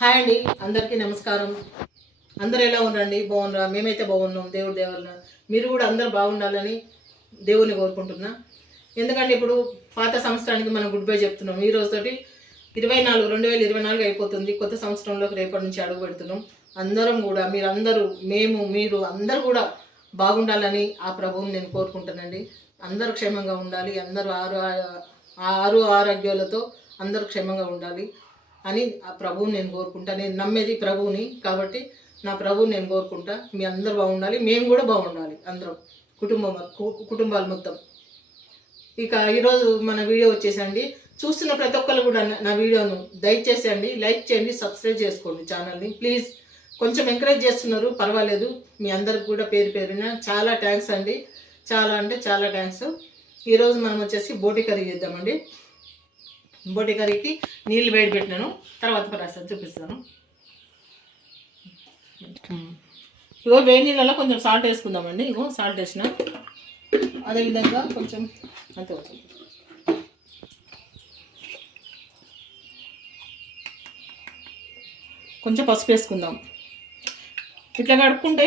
Hi అండి అందరికీ నమస్కారం. అందరు ఎలా ఉండండి? బాగున్నారా? మేమైతే బాగున్నాం దేవుడు దేవుళ్ళ మీరు కూడా అందరు బాగుండాలని దేవుని కోరుకుంటున్నా. ఎందుకంటే ఇప్పుడు పాత సంవత్సరానికి మనం గుడ్ బై చెప్తున్నాం. ఈ రోజుతోటి ఇరవై నాలుగు రెండు వేల ఇరవై నాలుగు అయిపోతుంది. కొత్త సంవత్సరంలోకి రేపటి నుంచి అడుగు పెడుతున్నాం. అందరం కూడా మీరందరూ మేము మీరు అందరూ కూడా బాగుండాలని ఆ ప్రభువుని నేను కోరుకుంటానండి అందరూ క్షేమంగా ఉండాలి. అందరూ ఆరు ఆరు ఆరోగ్యాలతో అందరూ క్షేమంగా ఉండాలి. అని ఆ ప్రభువుని నేను కోరుకుంటా. నేను నమ్మేది ప్రభువుని కాబట్టి నా ప్రభువుని నేను కోరుకుంటా. మీ అందరూ బాగుండాలి. మేము కూడా బాగుండాలి అందరం. కుటుంబం కు- కుటుంబాలు మొత్తం. ఇక ఈరోజు మన వీడియో వచ్చేసండి. చూస్తున్న ప్రతి ఒక్కరు కూడా నా- నా వీడియోను దయచేసి అండి లైక్ చేయండి సబ్స్క్రైబ్ చేసుకోండి ఛానల్ని. ప్లీజ్. కొంచెం ఎంకరేజ్ చేస్తున్నారు పర్వాలేదు. మీ అందరికి కూడా పేరు పేరున చాలా థ్యాంక్స్ అండి. చాలా అంటే చాలా థ్యాంక్స్. ఈరోజు మనం వచ్చేసి బోటి కర్రీ చేద్దామండి. బోటి కర్రీకి నీళ్ళు వేడి పెట్టినాను. తర్వాత ప్రాసెస్ చూపిస్తాను. ఇగో వేడి నీళ్ళలో కొంచెం సాల్ట్ వేసుకుందామండి. ఇగో సాల్ట్ వేసిన. అదేవిధంగా కొంచెం అంతే అవుతుంది కొంచెం పసుపు వేసుకుందాం. ఇట్లా కడుక్కుంటే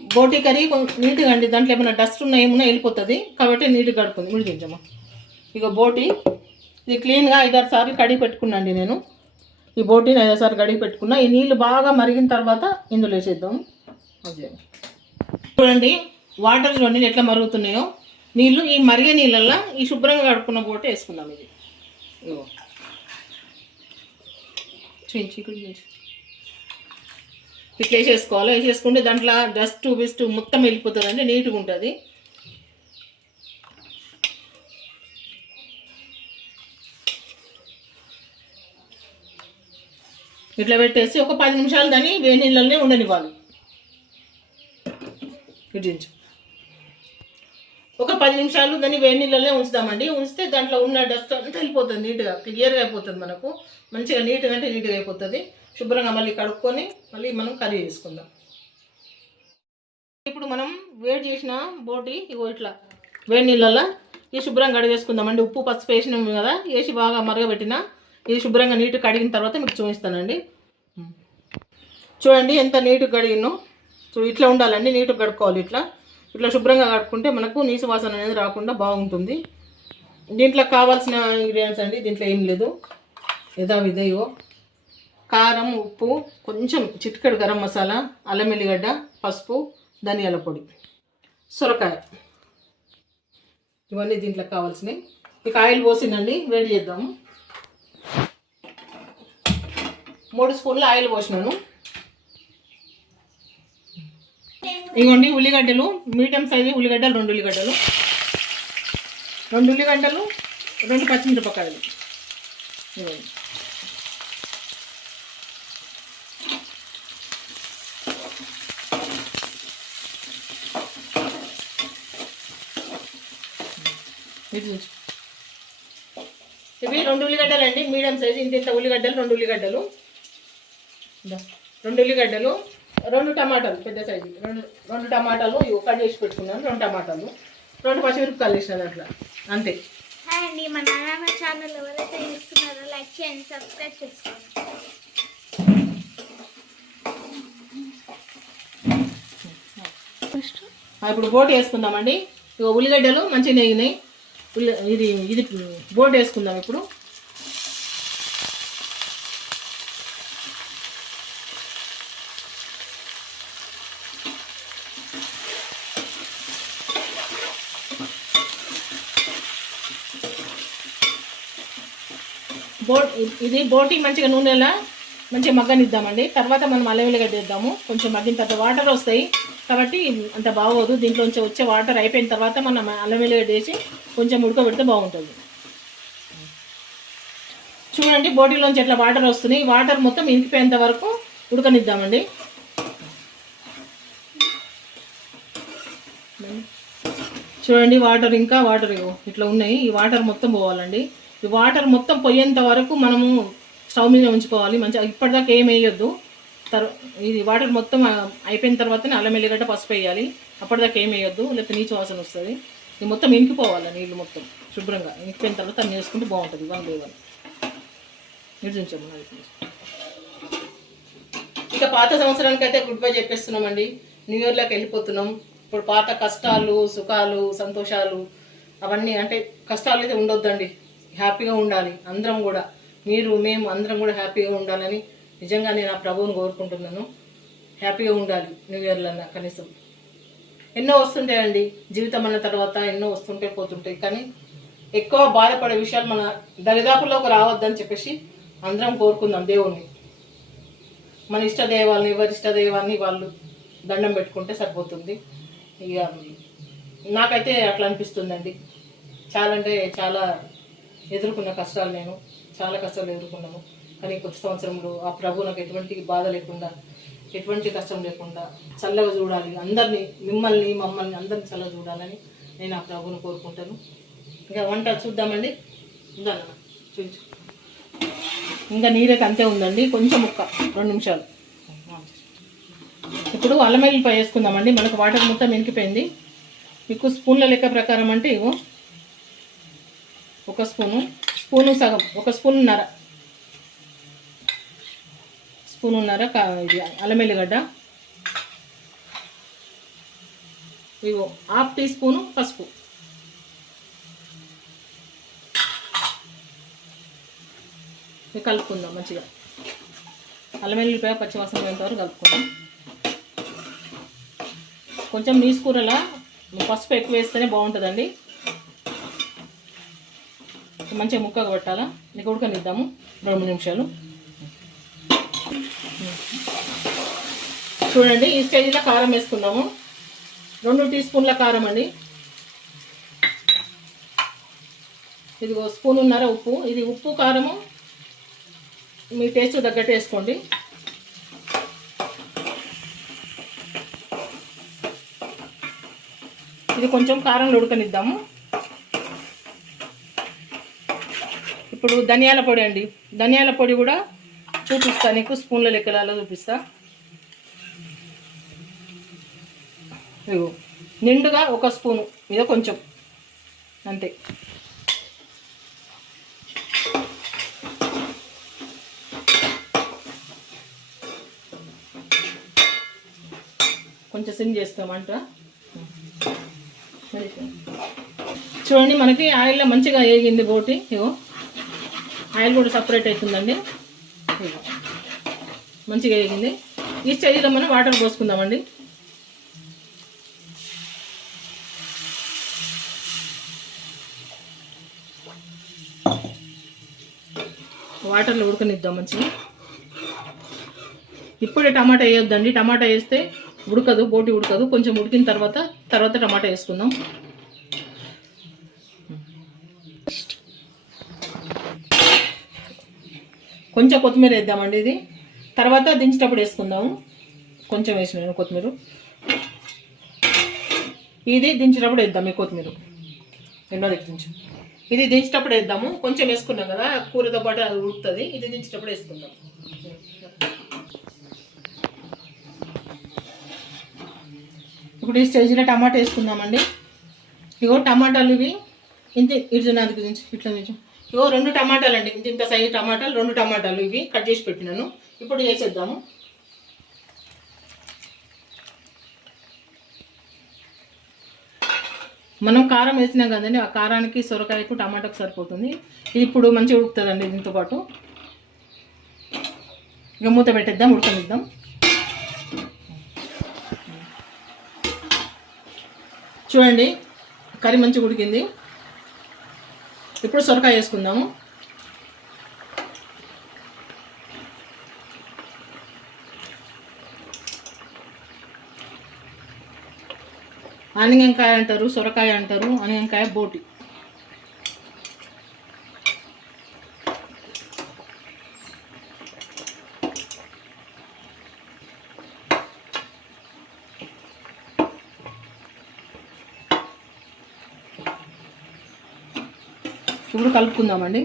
బోటి కర్రీ కొంచెం నీట్గా అండి. దాంట్లో ఏమైనా డస్ట్ ఉన్నా ఏమున్నా వెళ్ళిపోతుంది. కాబట్టి నీట్గా కడుక్కుంది. ముడిదించమ్మా ఇక బోటి ఇది క్లీన్గా ఐదారు సార్లు కడిగి పెట్టుకున్నాండి నేను. ఈ బోటీని ఐదారు సార్లు కడిగి పెట్టుకున్నా. ఈ నీళ్ళు బాగా మరిగిన తర్వాత ఇందులో వేసేద్దాం. అదే చూడండి వాటర్ చూడండి ఎట్లా మరుగుతున్నాయో. నీళ్ళు ఈ మరిగే నీళ్ళల్లో ఈ శుభ్రంగా కడుక్కున్న బోట వేసుకుందాం ఇది. ఇక్కడ ఇట్లా వేసేసుకోవాలి? వేసేసుకుంటే దాంట్లో డస్ట్ బిస్ట్ మొత్తం వెళ్ళిపోతుందండి నీట్గా ఉంటుంది. ఇట్లా పెట్టేసి ఒక పది నిమిషాలు దాన్ని వేడి నీళ్ళలోనే ఉండనివ్వాలి. ఇటు ఒక పది నిమిషాలు దాన్ని వేడి నీళ్ళలోనే ఉంచుదామండి. ఉంచితే దాంట్లో ఉన్న డస్ట్ అంతా వెళ్ళిపోతుంది నీట్గా క్లియర్గా అయిపోతుంది మనకు. మంచిగా నీట్గా అంటే నీట్గా అయిపోతుంది. శుభ్రంగా మళ్ళీ కడుక్కొని మళ్ళీ మనం కర్రీ చేసుకుందాం. ఇప్పుడు మనం వేడి చేసిన బోటి ఇగో ఇట్లా వేడి నీళ్ళల్లో ఈ శుభ్రంగా కడిగేసుకుందామండి. ఉప్పు పసుపు వేసినాం కదా వేసి బాగా మరగబెట్టిన ఇది శుభ్రంగా నీటు కడిగిన తర్వాత మీకు చూపిస్తానండి. చూడండి ఎంత నీటు కడిగినో. చూ ఇట్లా ఉండాలండి నీట్గా కడుక్కోవాలి ఇట్లా. ఇట్లా శుభ్రంగా కడుక్కుంటే మనకు నీసు వాసన అనేది రాకుండా బాగుంటుంది. దీంట్లో కావాల్సిన ఇంగ్రీడియంట్స్ అండి దీంట్లో ఏం లేదు. ఏదో విదయో కారం ఉప్పు కొంచెం చిటికెడు గరం మసాలా అల్లం ఎల్లిగడ్డ పసుపు ధనియాల పొడి. సొరకాయ. ఇవన్నీ దీంట్లో కావాల్సినవి. ఇక ఆయిల్ పోసిందండి వేడి చేద్దాము. మూడు స్పూన్లు ఆయిల్ పోసినాను. ఇగోండి ఉల్లిగడ్డలు మీడియం సైజు ఉల్లిగడ్డలు రెండు ఉల్లిగడ్డలు. రెండు ఉల్లిగడ్డలు రెండు పచ్చిమిరపకాయలు. ఇవ్వండి ఇవి రెండు ఉల్లిగడ్డలు అండి మీడియం సైజు ఇంత ఇంత ఉల్లిగడ్డలు రెండు ఉల్లిగడ్డలు. రెండు ఉల్లిగడ్డలు రెండు టమాటాలు పెద్ద సైజు. రెండు రెండు టమాటాలు ఇవి కట్ చేసి పెట్టుకున్నాను రెండు టమాటాలు. రెండు పచ్చిమిరపకాయలు వేసినాను అట్లా అంతే. హాయ్ అండి మా నాన్న ఛానల్ ఎవరైతే చూస్తున్నారో లైక్ చేయండి సబ్స్క్రైబ్ చేసుకోండి. ఆ, ఇప్పుడు బోట్ వేసుకుందామండి. ఇక ఉల్లిగడ్డలు మంచిగా నెగినాయి. ఉల్లి ఇది ఇది బోట్ వేసుకుందాం ఇప్పుడు. బోట్ ఇది బోటి మంచిగా నూనెలా మంచిగా మగ్గనిద్దామండి. తర్వాత మనం అల్లం వెల్లిగడ్డ కొంచెం మగ్గిన తర్వాత వాటర్ వస్తాయి. కాబట్టి అంత బాగోదు. దీంట్లో నుంచి వచ్చే వాటర్ అయిపోయిన తర్వాత మనం అల్లం వెల్లిగడ్డ వేసి కొంచెం ఉడకబెడితే బాగుంటుంది. చూడండి బోటిలోంచి ఎట్లా వాటర్ వస్తున్నాయి వాటర్ మొత్తం ఇంకిపోయేంత వరకు ఉడకనిద్దామండి. చూడండి వాటర్ ఇంకా వాటర్ ఇట్లా ఉన్నాయి. ఈ వాటర్ మొత్తం పోవాలండి. వాటర్ మొత్తం పోయేంత వరకు మనము స్టవ్ మీద ఉంచుకోవాలి. మంచిగా ఇప్పటిదాకా ఏం వేయొద్దు. తర్ ఇది వాటర్ మొత్తం అయిపోయిన తర్వాతనే అల్లం ఎల్లిగడ్డ పసుపు వేయాలి. అప్పటిదాకా ఏం వేయొద్దు. లేకపోతే నీచు వాసన వస్తుంది. ఇది మొత్తం ఇంకిపోవాలి నీళ్ళు మొత్తం. శుభ్రంగా ఇంకిపోయిన తర్వాత అన్ని వేసుకుంటే బాగుంటుంది. One by one. ఇక పాత సంవత్సరానికి అయితే గుడ్ బై చెప్పేస్తున్నామండి. న్యూ ఇయర్లోకి వెళ్ళిపోతున్నాం. ఇప్పుడు పాత కష్టాలు సుఖాలు సంతోషాలు అవన్నీ అంటే కష్టాలు అయితే ఉండొద్దండి. హ్యాపీగా ఉండాలి. అందరం కూడా. మీరు మేము అందరం కూడా హ్యాపీగా ఉండాలని నిజంగా నేను ఆ ప్రభువుని కోరుకుంటున్నాను. హ్యాపీగా ఉండాలి. న్యూ ఇయర్లో కనీసం. ఎన్నో వస్తుంటాయండి. జీవితం అన్న తర్వాత ఎన్నో వస్తుంటే పోతుంటాయి. కానీ ఎక్కువ బాధపడే విషయాలు మన దరిదాపుల్లోకి రావద్దని చెప్పేసి అందరం కోరుకుందాం దేవుణ్ణి. మన ఇష్ట దైవాలని ఎవరి ఇష్ట దైవాన్ని వాళ్ళు దండం పెట్టుకుంటే సరిపోతుంది. ఇక నాకైతే అట్లా అనిపిస్తుందండి. చాలా అంటే చాలా ఎదుర్కొన్న కష్టాలు నేను చాలా కష్టాలు ఎదుర్కొన్నాను. కానీ కొత్త సంవత్సరంలో ఆ ప్రభు నాకు ఎటువంటి బాధ లేకుండా ఎటువంటి కష్టం లేకుండా చల్లగా చూడాలి. అందరినీ మిమ్మల్ని మమ్మల్ని అందరిని చల్లగా చూడాలని నేను ఆ ప్రభుని కోరుకుంటాను. ఇంకా వంట చూద్దామండి. ఉందా చూ చూపించు. ఇంకా నీరైతే అంతే ఉందండి. కొంచెం ముక్క రెండు నిమిషాలు. ఇప్పుడు అల్లం వెల్లిపాయ వేసుకుందామండి. మనకు వాటర్ మొత్తం ఇనికిపోయింది. మీకు స్పూన్ల లెక్క ప్రకారం అంటే ఇగో ఒక స్పూను స్పూను సగం ఒక స్పూన్నర స్పూనున్నర ఇది అల్లం వెల్లిగడ్డ ఇగో హాఫ్ టీ స్పూను పసుపు. కలుపుకుందాం మంచిగా. అల్లం ఎల్లిపాయ పచ్చివాసన పోయేంత కలుపుకుందాం. కొంచెం నీసు పసుపు ఎక్కువ వేస్తేనే బాగుంటుందండి. మంచిగా ముక్కగా పెట్టాలా? నీకు ఉడకనిద్దాము. రెండు మూడు నిమిషాలు. చూడండి ఈ స్టేజ్లో కారం వేసుకున్నాము రెండు టీ స్పూన్ల కారం అండి. ఇదిగో స్పూన్ ఉన్నారా ఉప్పు. ఇది ఉప్పు కారము. మీ టేస్ట్ తగ్గట్టు వేసుకోండి. ఇది కొంచెం కారంలో ఉడకనిద్దాము. ఇప్పుడు ధనియాల పొడి అండి. ధనియాల పొడి కూడా చూపిస్తా నీకు స్పూన్ల లెక్కలలో చూపిస్తా. ఇగో నిండుగా ఒక స్పూను ఇదో కొంచెం అంతే. కొంచెం సిమ్ చేస్తామంట చూడండి మనకి ఆయిల్లో మంచిగా వేగింది బోటి ఇగో ఆయిల్ కూడా సపరేట్ అవుతుందండి. మంచిగా వేగింది. ఈ స్టేజ్లో మనం వాటర్ పోసుకుందామండి. వాటర్లో ఉడకనిద్దాం మంచిగా. ఇప్పుడే టమాటా వేయొద్దండి. టమాటా వేస్తే ఉడకదు బోటి ఉడకదు. కొంచెం ఉడికిన తర్వాత తర్వాత టమాటా వేసుకుందాం. కొంచెం కొత్తిమీర వేద్దామండి ఇది. తర్వాత దించేటప్పుడు వేసుకుందాము కొంచెం వేసినాను కొత్తిమీర. ఇది దించేటప్పుడు వేద్దాం ఈ కొత్తిమీర. రెండో దించు. ఇది దించేటప్పుడు వేద్దాము. కొంచెం వేసుకున్నాం కదా కూరతో పాటు అది ఉడుకుతుంది. ఇది దించేటప్పుడు వేసుకుందాం. ఇప్పుడు ఈ స్టేజ్లో టమాటా వేసుకుందామండి. ఇగో టమాటాలు ఇవి. ఇంత ఇటు నాది దించు ఇట్లా దించు ఇగో రెండు టమాటాలు అండి ఇంత ఇంత సైజు టమాటాలు రెండు టమాటాలు ఇవి కట్ చేసి పెట్టినాను. ఇప్పుడు వేసేద్దాము. మనం కారం వేసినాం కదండి ఆ కారానికి సొరకాయకు టమాటాకు సరిపోతుంది. ఇది ఇప్పుడు మంచిగా ఉడుకుతుందండి దీంతో పాటు. ఇక మూత పెట్టేద్దాం ఉడకనిద్దాం. చూడండి కర్రీ మంచిగా ఉడికింది. ఇప్పుడు సొరకాయ వేసుకుందాము. ఆనిగంకాయ అంటారు సొరకాయ అంటారు ఆనిగంకాయ బోటి. ఇప్పుడు కలుపుకుందామండి.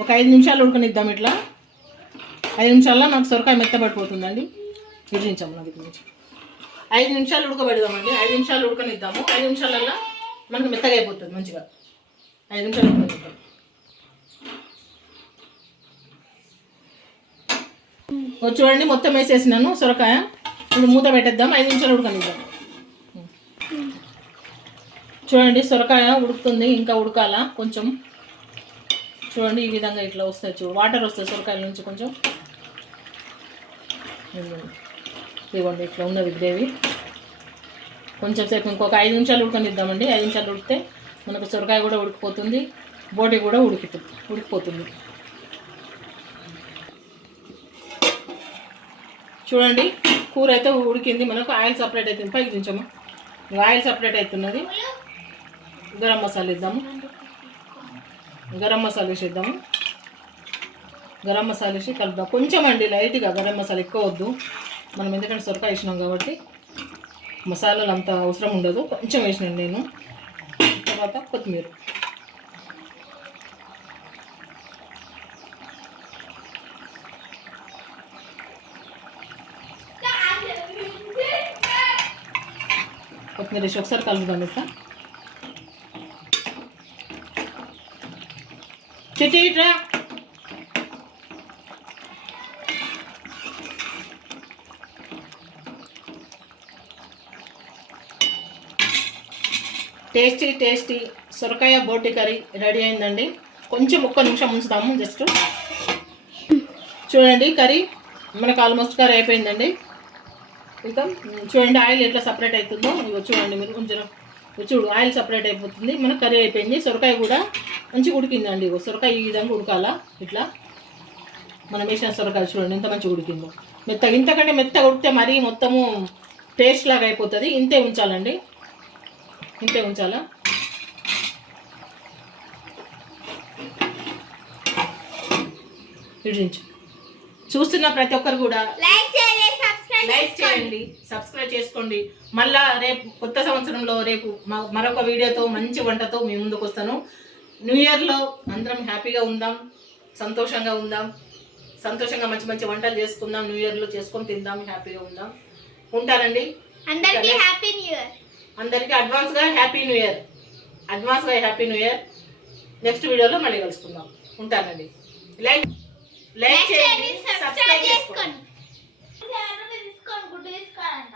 ఒక ఐదు నిమిషాలు ఉడకనిద్దాం ఇట్లా. ఐదు నిమిషాల్లో నాకు సొరకాయ మెత్తబడిపోతుందండి విడిపించాము నాకు ఇది నుంచి. ఐదు నిమిషాలు ఉడకబెడదామండి. ఐదు నిమిషాలు ఉడకనిద్దాము. ఐదు నిమిషాలల్లో మనకు మెత్తగా అయిపోతుంది మంచిగా. ఐదు నిమిషాలు ఉడకనిద్దాం. చూడండి మొత్తం వేసేసినాను సొరకాయ. ఇప్పుడు మూత పెట్టేద్దాం. ఐదు నిమిషాలు ఉడకనిద్దాం. చూడండి సొరకాయ ఉడుకుతుంది ఇంకా ఉడకాల కొంచెం. చూడండి ఈ విధంగా ఇట్లా వస్తాయి చూడు వాటర్ వస్తాయి సొరకాయల నుంచి కొంచెం. ఇదిగోండి. ఇట్లా ఉన్నది గ్రేవీ. కొంచెం సేపు ఇంకొక ఐదు నిమిషాలు ఉడకనిద్దామండి. ఐదు నిమిషాలు ఉడికితే మనకు సొరకాయ కూడా ఉడికిపోతుంది బోటి కూడా ఉడికి ఉడికిపోతుంది. చూడండి కూర అయితే ఉడికింది. మనకు ఆయిల్ సపరేట్ అవుతుంది పైకి దించమ్మా. ఆయిల్ సపరేట్ అవుతున్నది. గరం మసాలా వేద్దాము. గరం మసాలా వేసేద్దాము. గరం మసాలా వేసి కలుపుదాం. కొంచెం అండి లైట్గా గరం మసాలా ఎక్కువ వద్దు. మనం ఎందుకంటే సొరకాయ వేసినాం కాబట్టి మసాలాలు అంత అవసరం ఉండదు. కొంచెం వేసినాను నేను. తర్వాత కొత్తిమీర. కొత్తిమీర వేసి ఒకసారి కలుపుదాం ఇట్లా. చిట్టి ఇట్రా. టేస్టీ టేస్టీ సొరకాయ బోటి కర్రీ రెడీ అయిందండి. కొంచెం ఒక్క నిమిషం ఉంచుతాము జస్ట్. చూడండి కర్రీ మనకు ఆల్మోస్ట్ కర్రీ అయిపోయిందండి ఇక చూడండి ఆయిల్ ఎట్లా సపరేట్ అవుతుందో. ఇగో చూడండి మీరు కొంచెం చూడు ఆయిల్ సపరేట్ అయిపోతుంది. మనకు కర్రీ అయిపోయింది. సొరకాయ కూడా మంచిగా ఉడికిందండి సొరకాయ ఈ విధంగా ఉడకాలా? ఇట్లా. మనం వేసిన సొరకాయ చూడండి ఎంత మంచిగా ఉడికిందో. మెత్తగా ఇంతకంటే మెత్తగా ఉడితే మరీ మొత్తము పేస్ట్ లాగా అయిపోతుంది. ఇంతే ఉంచాలండి. ఇంతే ఉంచాలా? ఇడించు చూస్తున్న ప్రతి ఒక్కరు కూడా లైక్ లైక్ చేయండి సబ్స్క్రైబ్ చేసుకోండి. మళ్ళా రేపు కొత్త సంవత్సరంలో రేపు మరొక వీడియోతో మంచి వంటతో మీ ముందుకు వస్తాను. న్యూ ఇయర్లో అందరం హ్యాపీగా ఉందాం సంతోషంగా ఉందాం సంతోషంగా మంచి మంచి వంటలు చేసుకుందాం న్యూ ఇయర్లో చేసుకొని తిందాం హ్యాపీగా ఉందాం. ఉంటానండి. అందరికీ హ్యాపీ న్యూ ఇయర్ అందరికీ అడ్వాన్స్గా హ్యాపీ న్యూ ఇయర్ అడ్వాన్స్గా హ్యాపీ న్యూ ఇయర్ నెక్స్ట్ వీడియోలో మళ్ళీ కలుసుకుందాం. ఉంటానండి. లైక్ లైక్ చేయండి సబ్స్క్రైబ్ చేసుకోండి. తీసుకురంట